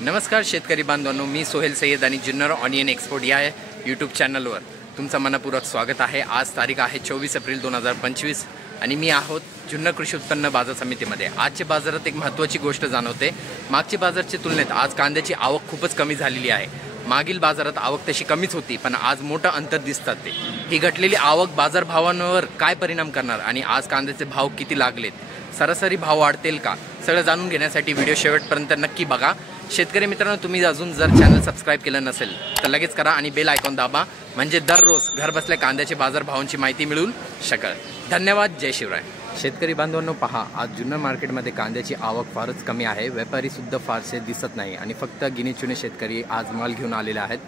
नमस्कार शेतकरी बांधवांनो, मी सोहेल सय्यद आणि जुन्नर ऑनियन एक्सपोर्ट या यूट्यूब चॅनलवर तुमचं मनपूर्वक स्वागत आहे। आज तारीख आहे 24 एप्रिल 2025 आणि मी आहोत जुन्नर कृषी उत्पन्न बाजार समितीमध्ये। आजच्या बाजारात एक महत्त्वाची गोष्ट जाणवते। मागच्या बाजाराच्या तुलनेत आज कांद्याची आवक खूपच कमी झालेली आहे। मागील बाजारात आवक तशी कमीच होती, पण आज मोठं अंतर दिसतात ते। ही घटलेली आवक बाजारभावांवर काय परिणाम करणार आणि आज कांद्याचे भाव किती लागलेत, सरासरी भाव वाढतील का, सगळं जाणून घेण्यासाठी व्हिडिओ शेवटपर्यंत नक्की बघा। शेतकरी मित्रांनो, तुम्ही अजून जर चॅनल सबस्क्राइब केलं नसेल तर लगेच करा आणि बेल आयकॉन दाबा, म्हणजे दररोज घर बसल्या कांद्याचे बाजारभावांची माहिती मिळू शकेल। धन्यवाद। जय शिवराय। शेतकरी बांधवांनो, पहा, आज जुन्नर मार्केटमध्ये कांद्याची आवक फारच कमी आहे। व्यापारी सुद्धा फारसे दिसत नाही आणि फक्त गिनीचुने शेतकरी आज माल घेऊन आलेले आहेत।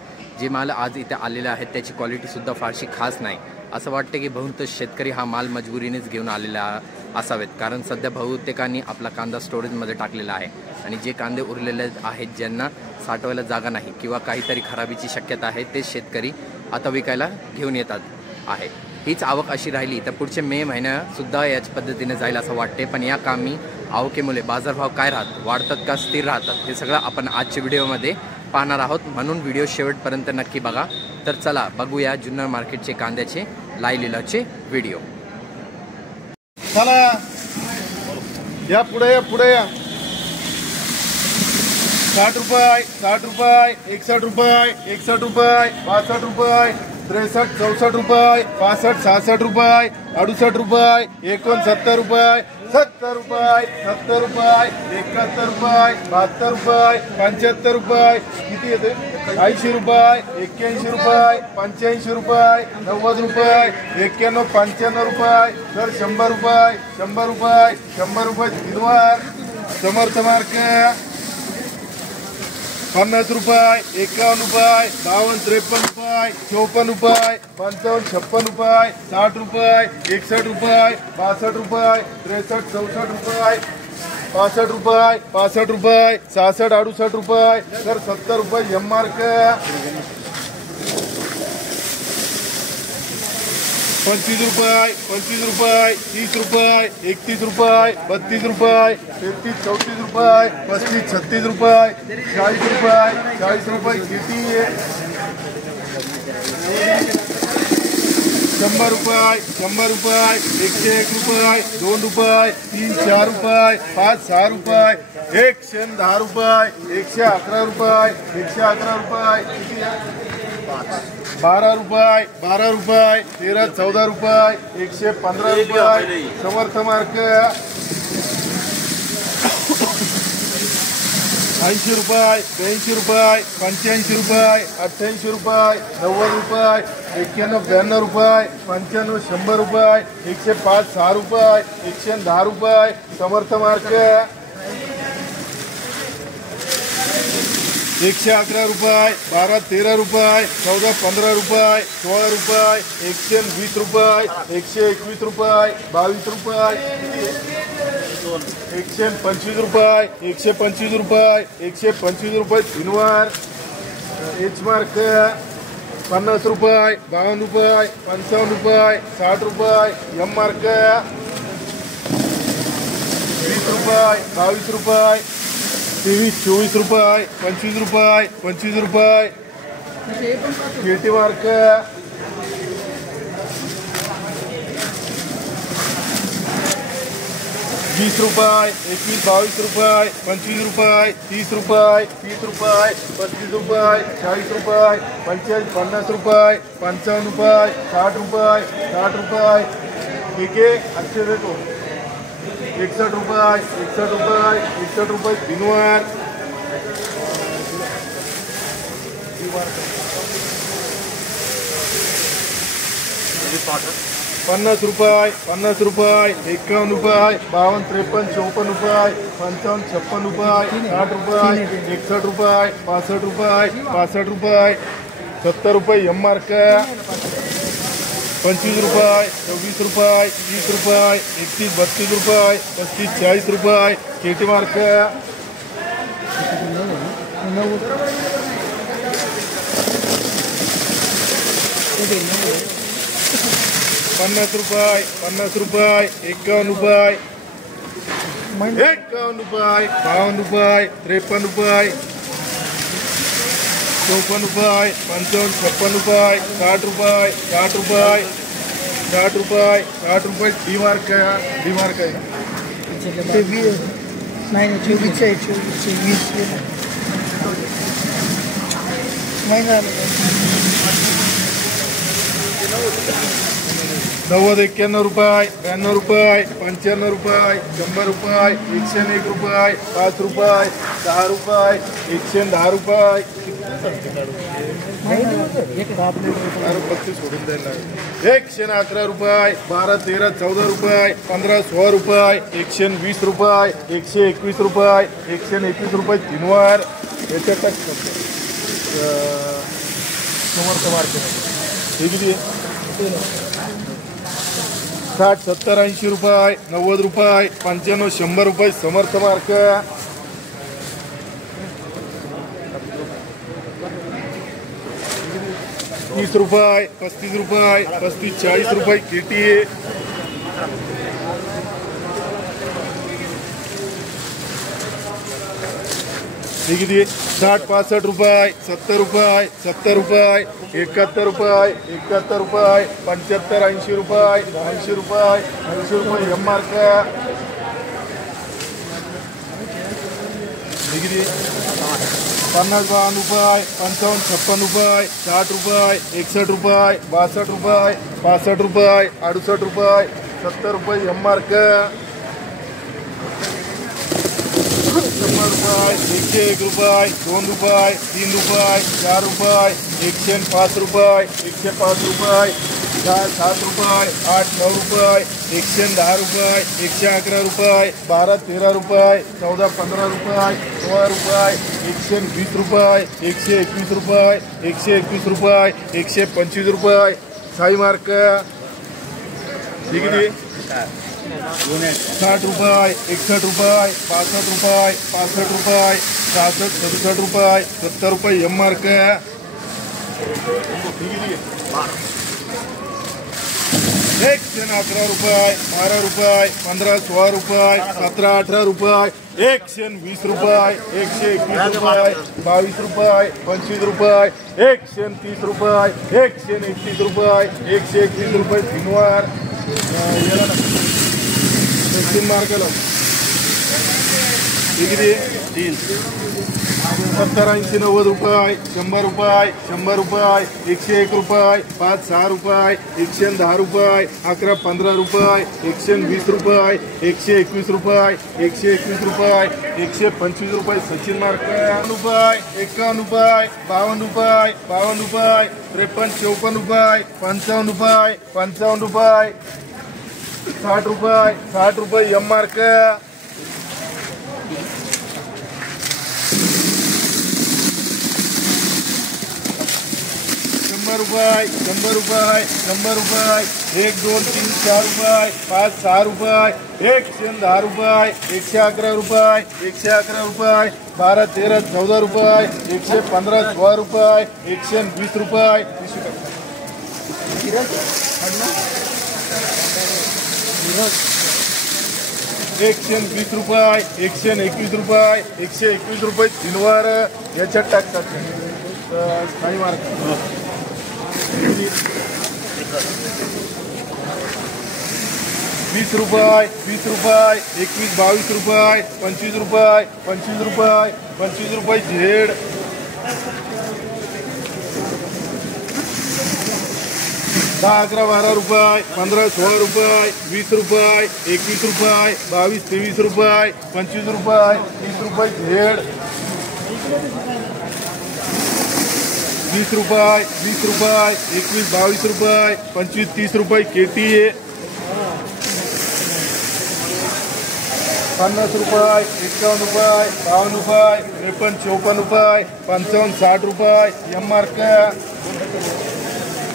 जे माल आज इथे आलेले आहेत त्याची क्वालिटी सुद्धा फारशी खास नाही। असं वाटतं की बहुतेक शेतकरी हा माल मजबुरीनेच घेऊन आलेला असावेत, कारण सध्या बहुतेकांनी आपला कांदा स्टोरेजमध्ये टाकलेला आहे आणि जे कांदे उरलेले आहेत, ज्यांना साठवायला जागा नाही किंवा काहीतरी खराबीची शक्यता आहे, ते शेतकरी आता विकायला घेऊन येतात आहे। हीच आवक अशी राहिली तर पुढचे मे महिन्यासुद्धा याच पद्धतीने जाईल असं वाटते। पण या कामी आवकेमुळे बाजारभाव काय राहतात, वाढतात का स्थिर राहतात, हे सगळं आपण आजच्या व्हिडिओमध्ये पाहणार आहोत, म्हणून व्हिडिओ शेवटपर्यंत नक्की बघा। तर चला बघूया जुन्नर मार्केटचे कांद्याचे लाईव्ह लिलावचे व्हिडिओ। चला या पुढे या 60 रुपये 61 रुपये 61 रुपये 62 रुपये 63 64 रुपये 65 66 रुपये 68 रुपये 69 रुपये 70 रुपये 71 रुपये 72 रुपये 75 रुपये किती येते 80 रुपये 81 रुपये 85 रुपये 90 रुपये 91 95 रुपये तर 100 रुपये 100 रुपये दिनवार समर्थ मार्क 50 रुपये 51 रुपये 52 53 रुपये 54 रुपये 55 56 रुपये 60 रुपये 61 रुपये 62 रुपये 63 64 रुपये 65 रुपये 65 रुपये 66 68 रुपये तर 70 रुपये एम मार्क 25 रुपये 30 रुपये 31 रुपये 32 रुपये 33 34 रुपये 35 36 रुपये 40 रुपये किती 100 रुपये 101 रुपये 2 रुपये 3 4 रुपये 5 6 रुपये 110 रुपये 111 रुपये 111 रुपये 12 रुपये 13 14 रुपये 115 रुपये समर्थ मार्क 80 रुपये 82 रुपये 85 रुपये 88 रुपये 90 रुपये 91 92 रुपये 95 100 रुपये 105 6 रुपये 110 रुपये समर्थ मार्क 111 रुपये 12 13 रुपये 14 15 रुपये 16 रुपये 120 रुपये 121 रुपये 22 रुपये 125 रुपये 125 रुपये 125 रुपये दिनवार एच मार्क 50 रुपये 52 रुपये 55 रुपये 60 रुपये एम मार्क 20 रुपये 22 रुपये 23 24 रुपये 25 रुपये केटी मार्क 20 रुपये 21 22 रुपये 25 रुपये 30 रुपये 30 रुपये 35 रुपये 40 रुपये 45 50 रुपये 55 रुपये 60 रुपये 60 रुपये ठीक है अच्छे रेट 61 रुपये 61 रुपये दिनवार 50 रुपये 51 रुपये 52 53 54 रुपये 55 56 रुपये 60 रुपये 61 रुपये 65 रुपये 70 रुपये एम मार्क 25 रुपये 24 रुपये 30 रुपये 31 32 रुपये 35 40 रुपये केटी मार्क 50 रुपये 51 रुपये 51 रुपये 52 रुपये 53 रुपये 54 रुपये 55 56 रुपये 60 रुपये 60 रुपये 60 रुपये 60 रुपये डी मार्क आहे नाही 24 आहे 24 नाही झालं 90 91 रुपये 92 रुपये 95 रुपये 100 रुपये 101 रुपये 5 रुपये 10 रुपये 110 रुपये अरे 35 सोडून द्यायला 111 रुपये 12 13 14 रुपये 15 16 रुपये 120 रुपये 121 रुपये 121 रुपये 3 वार याच्यात समर्थ मार्केट किती 60 70 80 रुपये 90 रुपये 95 100 रुपये समर्थ मार्क 30 रुपये 35 रुपये 35 40 रुपये केटी किती 60 65 रुपये 70 रुपये 70 रुपये 71 रुपये 71 रुपये 75 80 रुपये 80 रुपये 80 रुपये एम मार्क किती 50 52 रुपये 55 56 रुपये 60 रुपये 61 रुपये 62 रुपये 65 रुपये 68 रुपये 70 रुपये एम मार्क 101 रुपये 2 रुपये 3 रुपये 4 रुपये 105 रुपये 105 रुपये 7 रुपये 8 9 रुपये 110 रुपये 111 रुपये 12 13 रुपये 14 15 रुपये 16 रुपये 120 रुपये 121 रुपये 121 रुपये 125 रुपये साई मार्क किती 60 रुपये 61 रुपये 65 रुपये 65 रुपये 66 67 रुपये 70 रुपये एम मार्क 111 रुपये 12 रुपये 15 16 रुपये 17 18 रुपये 120 रुपये 121 रुपये 22 रुपये 25 रुपये 130 रुपये 131 रुपये 121 रुपये 3 वार तीन मार्केला किती 70 80 90 रुपये 100 रुपये 100 रुपये 101 रुपये 5 6 रुपये 110 रुपये 11 15 रुपये 120 रुपये 121 रुपये 121 रुपये 125 रुपये सचिन मार्क रुपये 51 रुपये 52 रुपये 52 रुपये 53 54 रुपये 55 रुपये 55 रुपये 60 रुपये एम मार्क 100 रुपये 100 रुपये 100 रुपये 1 2 3 4 रुपये 5 6 रुपये 110 रुपये 111 रुपये 111 रुपये 12 13 14 रुपये 115 16 रुपये 120 रुपये 120 रुपये 121 रुपये 121 रुपये 3 वार याच्यात टाकतात काही मार्क 20 रुपये 20 रुपये 21 22 रुपये 25 रुपये 25 रुपये 25 रुपये झेड 10 11 12 रुपये 15 16 रुपये 20 रुपये 21 रुपये 22 23 रुपये 25 रुपये 30 रुपये झेड 20 रुपये 20 रुपये 21 22 रुपये 25 30 रुपये केटी 50 रुपये 51 रुपये 52 रुपये 53 54 रुपये 55 60 रुपये एम मार्क